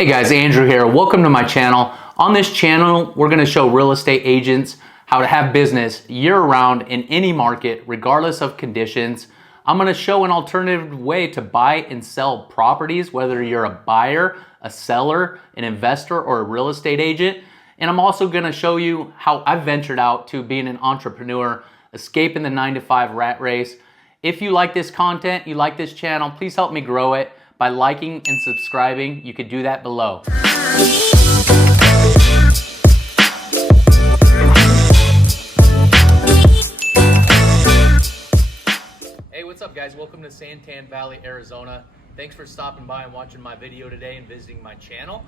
Hey guys, Andrew here. Welcome to my channel. On this channel, we're going to show real estate agents how to have business year-round in any market, regardless of conditions. I'm going to show an alternative way to buy and sell properties, whether you're a buyer, a seller, an investor, or a real estate agent. And I'm also going to show you how I've ventured out to being an entrepreneur, escaping the 9-to-5 rat race. If you like this content, you like this channel, please help me grow it by liking and subscribing. You could do that below. Hey, what's up guys? Welcome to Santan Valley, Arizona. Thanks for stopping by and watching my video today and visiting my channel.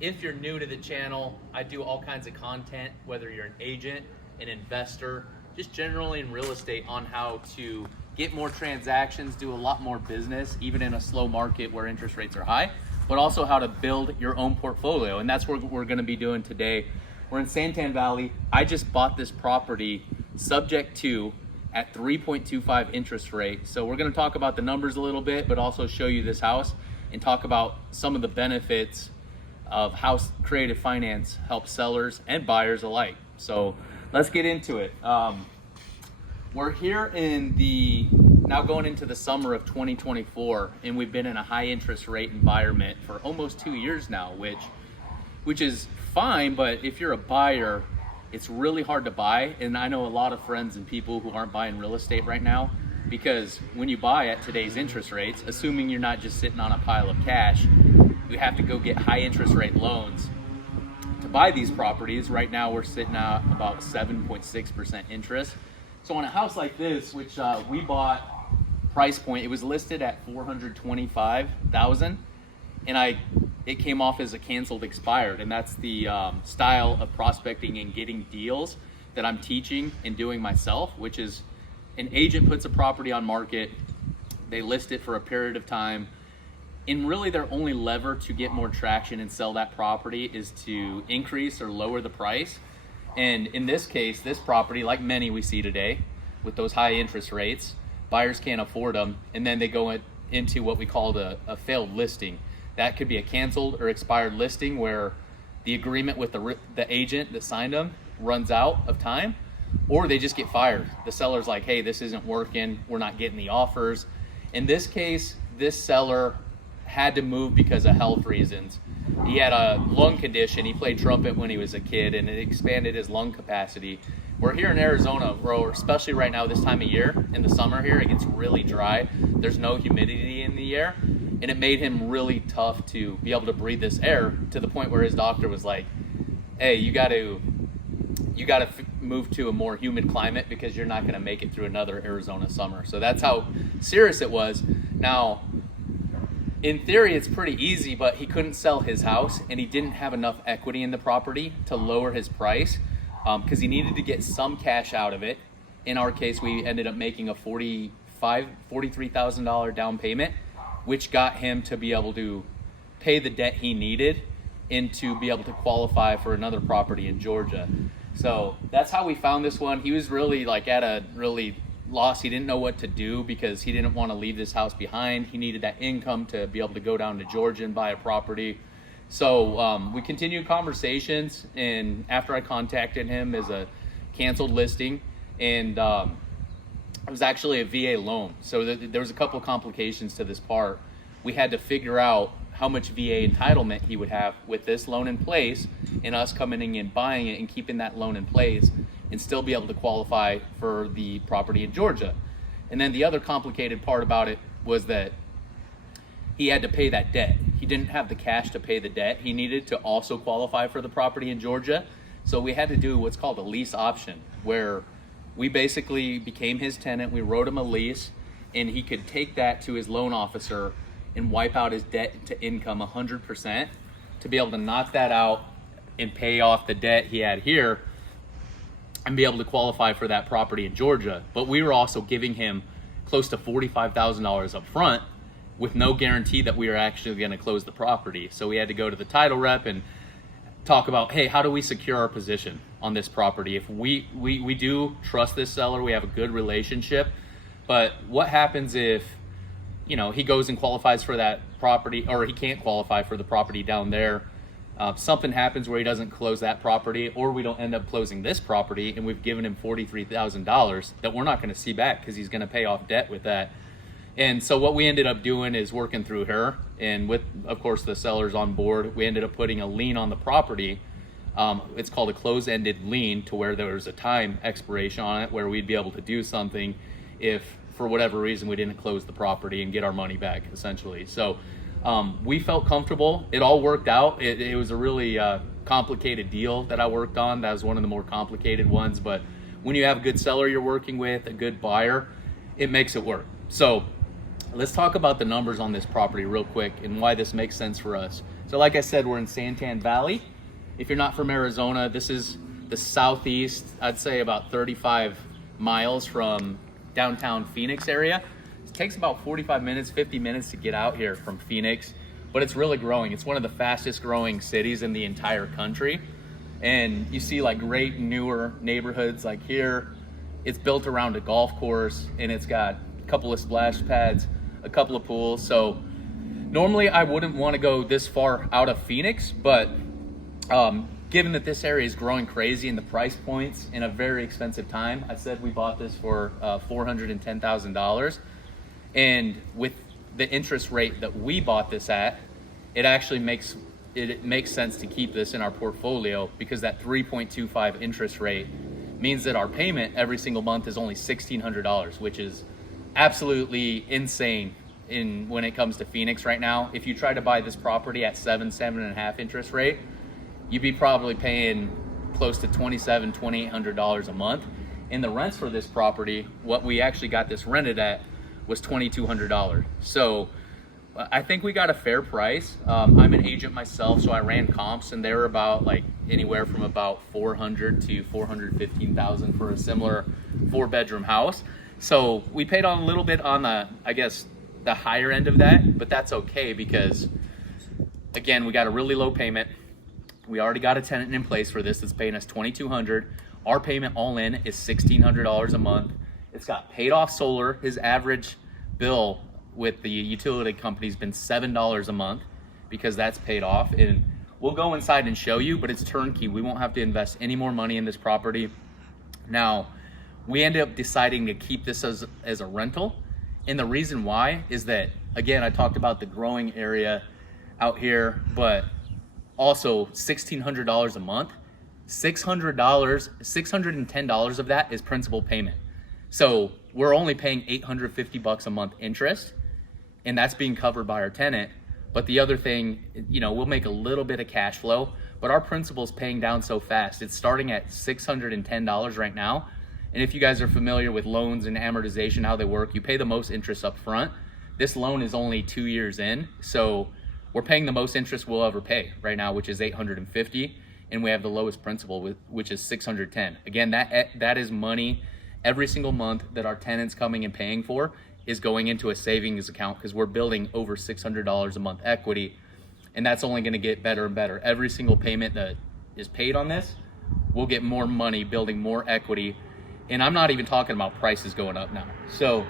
If you're new to the channel, I do all kinds of content, whether you're an agent, an investor, just generally in real estate, on how to get more transactions, do a lot more business, even in a slow market where interest rates are high, but also how to build your own portfolio. And that's what we're gonna be doing today. We're in Santan Valley. I just bought this property subject to at 3.25 interest rate. So we're gonna talk about the numbers a little bit, but also show you this house and talk about some of the benefits of how creative finance helps sellers and buyers alike. So let's get into it. We're here now going into the summer of 2024, and we've been in a high interest rate environment for almost 2 years now, which is fine, but if you're a buyer, it's really hard to buy. And I know a lot of friends and people who aren't buying real estate right now, because when you buy at today's interest rates, assuming you're not just sitting on a pile of cash, you have to go get high interest rate loans to buy these properties. Right now we're sitting at about 7.6% interest. So on a house like this, which we bought, price point, it was listed at $425,000, and it came off as a canceled expired. And that's the style of prospecting and getting deals that I'm teaching and doing myself, which is an agent puts a property on market, they list it for a period of time, and really their only lever to get more traction and sell that property is to increase or lower the price. And in this case, this property, like many we see today, with those high interest rates, buyers can't afford them, and then they go into what we call a failed listing. That could be a canceled or expired listing where the agreement with the agent that signed them runs out of time, or they just get fired. The seller's like, hey, this isn't working, we're not getting the offers. In this case, this seller had to move because of health reasons. He had a lung condition. He played trumpet when he was a kid, and it expanded his lung capacity. We're here in Arizona, where especially right now this time of year, in the summer here, it gets really dry. There's no humidity in the air, and it made him really tough to be able to breathe this air, to the point where his doctor was like, hey, you got to move to a more humid climate because you're not going to make it through another Arizona summer. So that's how serious it was. Now, in theory, it's pretty easy, but he couldn't sell his house, and he didn't have enough equity in the property to lower his price, because he needed to get some cash out of it. In our case, we ended up making a $43,000 down payment, which got him to be able to pay the debt he needed and to be able to qualify for another property in Georgia. So that's how we found this one. He was really at a really loss. He didn't know what to do because he didn't want to leave this house behind. He needed that income to be able to go down to Georgia and buy a property. So we continued conversations, and after I contacted him as a canceled listing, and it was actually a VA loan. So there was a couple of complications to this part. We had to figure out how much VA entitlement he would have with this loan in place, and us coming in and buying it and keeping that loan in place, and still be able to qualify for the property in Georgia. And then the other complicated part about it was that he had to pay that debt. He didn't have the cash to pay the debt. He needed to also qualify for the property in Georgia. So we had to do what's called a lease option, where we basically became his tenant. We wrote him a lease, and he could take that to his loan officer and wipe out his debt to income 100% to be able to knock that out and pay off the debt he had here and be able to qualify for that property in Georgia. But we were also giving him close to $45,000 up front with no guarantee that we were actually going to close the property. So we had to go to the title rep and talk about, hey, how do we secure our position on this property? If we do trust this seller, we have a good relationship, but what happens if he goes and qualifies for that property, or he can't qualify for the property down there. Something happens where he doesn't close that property, or we don't end up closing this property, and we've given him $43,000 that we're not going to see back because he's going to pay off debt with that. And so what we ended up doing is working through her, and with, of course, the sellers on board, we ended up putting a lien on the property. It's called a close-ended lien, to where there was a time expiration on it where we'd be able to do something if for whatever reason we didn't close the property and get our money back, essentially. So we felt comfortable. It all worked out. It was a really complicated deal that I worked on. That was one of the more complicated ones, but when you have a good seller you're working with, a good buyer, it makes it work. So let's talk about the numbers on this property real quick and why this makes sense for us. So like I said, we're in Santan Valley. If you're not from Arizona, this is the southeast, I'd say about 35 miles from downtown Phoenix area. It takes about 45 minutes, 50 minutes to get out here from Phoenix, but it's really growing. It's one of the fastest growing cities in the entire country. And you see like great newer neighborhoods like here. It's built around a golf course, and it's got a couple of splash pads, a couple of pools. So normally I wouldn't want to go this far out of Phoenix, but given that this area is growing crazy and the price points in a very expensive time, I said we bought this for $410,000. And with the interest rate that we bought this at, it actually makes sense to keep this in our portfolio, because that 3.25 interest rate means that our payment every single month is only $1,600, which is absolutely insane when it comes to Phoenix right now. If you try to buy this property at 7.5 interest rate, you'd be probably paying close to $2,800 a month. And the rents for this property, what we actually got this rented at, was $2,200. So I think we got a fair price. I'm an agent myself, so I ran comps, and they were about like anywhere from about $400,000 to $415,000 for a similar 4-bedroom house. So we paid on a little bit on the, I guess, the higher end of that, but that's okay, because again, we got a really low payment. We already got a tenant in place for this that's paying us $2,200. Our payment all in is $1,600 a month. It's got paid off solar. His average bill with the utility company has been $7 a month, because that's paid off. And we'll go inside and show you, but it's turnkey. We won't have to invest any more money in this property. Now, we ended up deciding to keep this as a rental. And the reason why is that, again, I talked about the growing area out here, but also $1,600 a month. $610 of that is principal payment. So we're only paying $850 a month interest, and that's being covered by our tenant. But the other thing, we'll make a little bit of cash flow, but our principal's paying down so fast. It's starting at $610 right now. And if you guys are familiar with loans and amortization, how they work, you pay the most interest up front. This loan is only 2 years in, so we're paying the most interest we'll ever pay right now, which is $850, and we have the lowest principal, which is $610. Again, that is money every single month that our tenants coming and paying for is going into a savings account, because we're building over $600 a month equity, and that's only going to get better and better. Every single payment that is paid on this, we'll get more money, building more equity, and I'm not even talking about prices going up now. So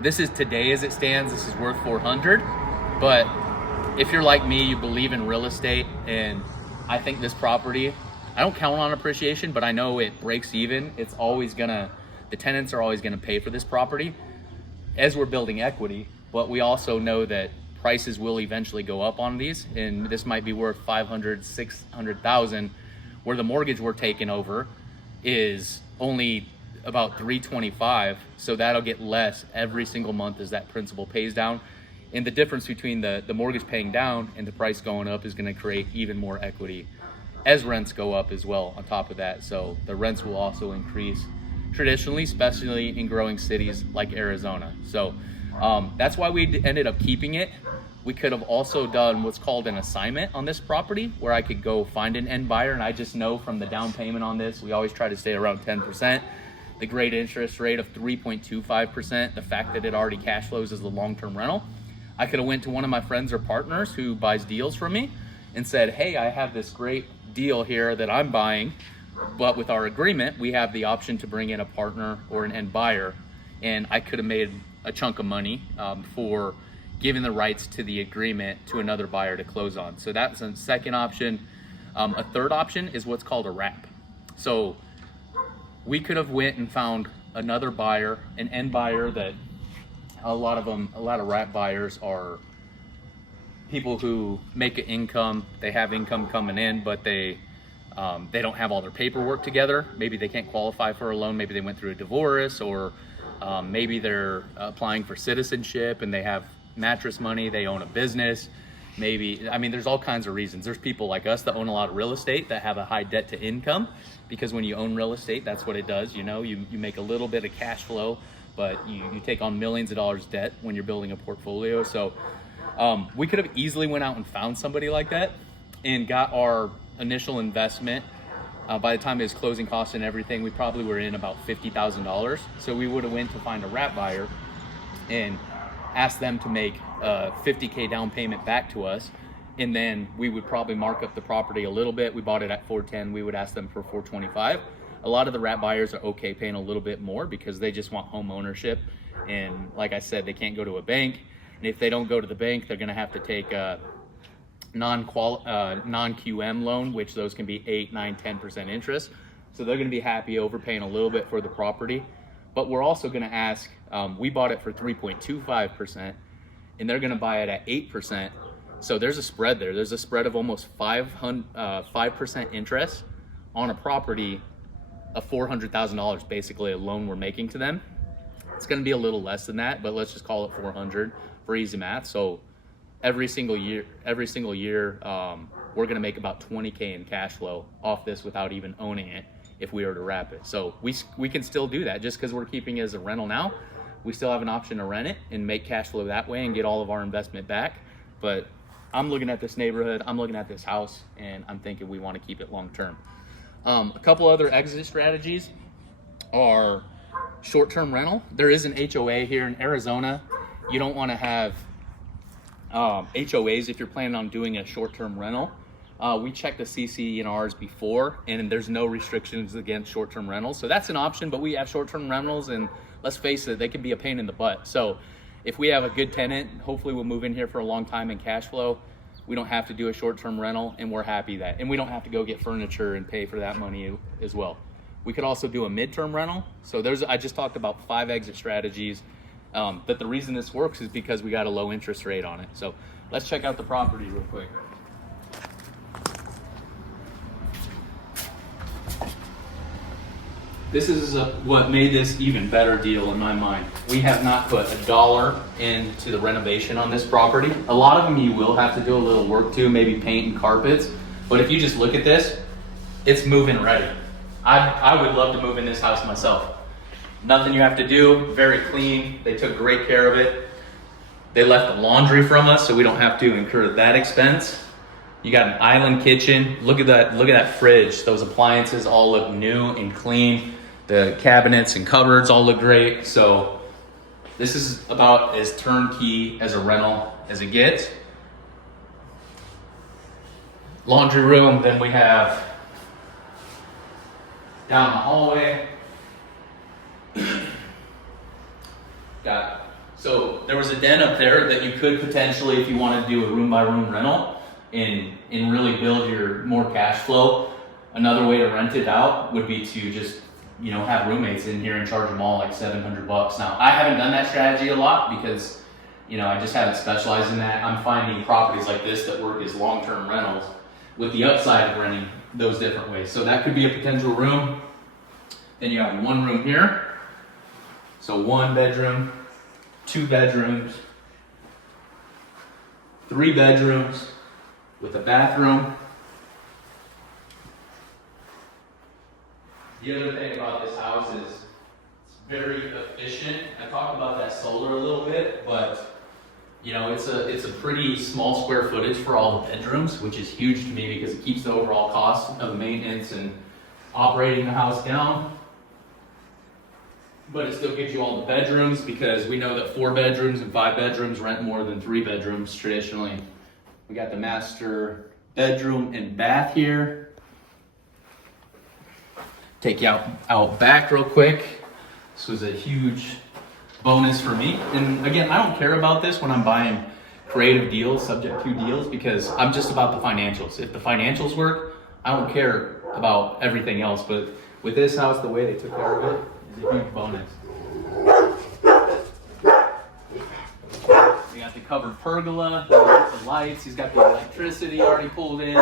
this is today as it stands, this is worth $400, but if you're like me, you believe in real estate, and I think this property, I don't count on appreciation, but I know it breaks even. It's always gonna, the tenants are always gonna pay for this property as we're building equity, but we also know that prices will eventually go up on these, and this might be worth $500,000, $600,000, where the mortgage we're taking over is only about $325,000, so that'll get less every single month as that principal pays down. And the difference between the mortgage paying down and the price going up is going to create even more equity as rents go up as well on top of that. So the rents will also increase traditionally, especially in growing cities like Arizona. So that's why we ended up keeping it. We could have also done what's called an assignment on this property, where I could go find an end buyer, and I just know from the down payment on this, we always try to stay around 10%. The great interest rate of 3.25%, the fact that it already cash flows as a long-term rental. I could have went to one of my friends or partners who buys deals from me and said, hey, I have this great deal here that I'm buying, but with our agreement, we have the option to bring in a partner or an end buyer. And I could have made a chunk of money for giving the rights to the agreement to another buyer to close on. So that's a second option. A third option is what's called a wrap. So we could have went and found another buyer, an end buyer that a lot of wrap buyers are people who make an income. They have income coming in, but they don't have all their paperwork together. Maybe they can't qualify for a loan. Maybe they went through a divorce, or maybe they're applying for citizenship and they have mattress money. They own a business. Maybe, I mean, there's all kinds of reasons. There's people like us that own a lot of real estate that have a high debt to income, because when you own real estate, that's what it does. You know, you make a little bit of cash flow, but you take on millions of dollars debt when you're building a portfolio. So we could have easily went out and found somebody like that and got our initial investment. By the time it was closing costs and everything, we probably were in about $50,000. So we would have went to find a wrap buyer and asked them to make a $50K down payment back to us, and then we would probably mark up the property a little bit. We bought it at $410. We would ask them for $425. A lot of the wrap buyers are okay paying a little bit more because they just want home ownership, and like I said, they can't go to a bank, and if they don't go to the bank, they're going to have to take a non-QM loan, which those can be 8, 9, 10% interest. So they're going to be happy overpaying a little bit for the property. But we're also going to ask, we bought it for 3.25%, and they're going to buy it at 8%. So there's a spread there. There's a spread of almost 5% interest on a property of $400,000, basically a loan we're making to them. It's going to be a little less than that, but let's just call it 400 for easy math. So every single year, we're going to make about 20K in cash flow off this without even owning it, if we were to wrap it. So we can still do that. Just because we're keeping it as a rental now, we still have an option to rent it and make cash flow that way and get all of our investment back. But I'm looking at this neighborhood, I'm looking at this house, and I'm thinking we want to keep it long term. A couple other exit strategies are short-term rental. There is an HOA here in Arizona. You don't want to have HOAs if you're planning on doing a short-term rental. We checked the CC&Rs before, and there's no restrictions against short-term rentals. So that's an option, but we have short-term rentals, and let's face it, they can be a pain in the butt. So if we have a good tenant, hopefully we'll move in here for a long time in cash flow. We don't have to do a short-term rental, and we're happy that. And we don't have to go get furniture and pay for that money as well. We could also do a midterm rental. So I just talked about 5 exit strategies. But the reason this works is because we got a low interest rate on it. So let's check out the property real quick. This is what made this even better deal in my mind. We have not put $1 into the renovation on this property. A lot of them you will have to do a little work to, maybe paint and carpets. But if you just look at this, it's move-in ready. I would love to move in this house myself. Nothing you have to do, very clean. They took great care of it. They left the laundry from us, so we don't have to incur that expense. You got an island kitchen. Look at that fridge. Those appliances all look new and clean. The cabinets and cupboards all look great. So this is about as turnkey as a rental as it gets. Laundry room, then we have down the hallway. So there was a den up there that you could potentially, if you wanted to do a room by room rental and really build your more cash flow. Another way to rent it out would be to just, have roommates in here and charge them all like $700. Now, I haven't done that strategy a lot because, I just haven't specialized in that. I'm finding properties like this that work as long-term rentals with the upside of renting those different ways. So that could be a potential room. Then you have one room here. So 1 bedroom, 2 bedrooms, 3 bedrooms with a bathroom. The other thing about this house is it's very efficient. I talked about that solar a little bit, but it's a pretty small square footage for all the bedrooms, which is huge to me because it keeps the overall cost of maintenance and operating the house down. But it still gives you all the bedrooms because we know that 4 bedrooms and 5 bedrooms rent more than 3 bedrooms traditionally. We got the master bedroom and bath here. Take you out back real quick. This was a huge bonus for me. And again, I don't care about this when I'm buying creative deals, subject to deals, because I'm just about the financials. If the financials work, I don't care about everything else. But with this house, the way they took care of it is a huge bonus. We got the covered pergola, the lights, he's got the electricity already pulled in.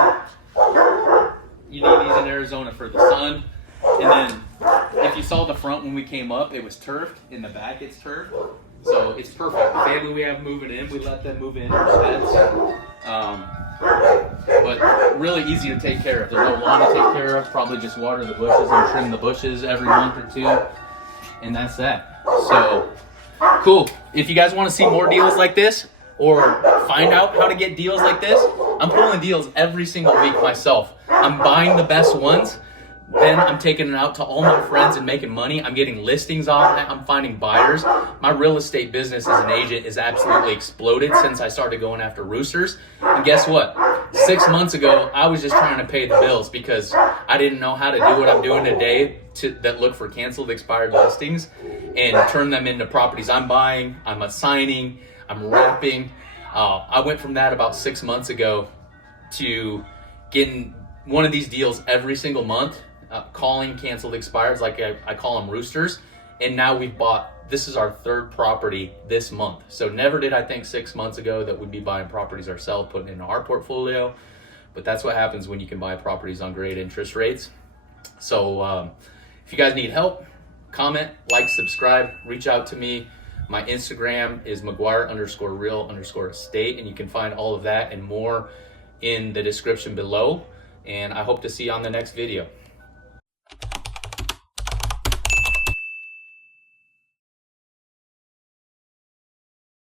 You need these in Arizona for the sun. And then if you saw the front when we came up, it was turfed. In the back, it's turfed. So it's perfect. The family we have moving in, we let them move in instead. But really easy to take care of. There's no lawn to take care of. Probably just water the bushes and trim the bushes every month or two. And that's that. So cool. If you guys want to see more deals like this or find out how to get deals like this, I'm pulling deals every single week myself. I'm buying the best ones. Then I'm taking it out to all my friends and making money. I'm getting listings off that. I'm finding buyers. My real estate business as an agent is absolutely exploded since I started going after roosters. And guess what? 6 months ago, I was just trying to pay the bills because I didn't know how to do what I'm doing today that look for canceled, expired listings and turn them into properties I'm buying, I'm assigning, I'm wrapping. I went from that about 6 months ago to getting one of these deals every single month. Calling canceled expires, like I call them roosters, and now we've bought, this is our third property this month. So never did I think 6 months ago that we'd be buying properties ourselves, putting it in our portfolio, but that's what happens when you can buy properties on great interest rates. So if you guys need help, comment, like, subscribe, reach out to me. My Instagram is McGuire_real_estate, and you can find all of that and more in the description below. And I hope to see you on the next video.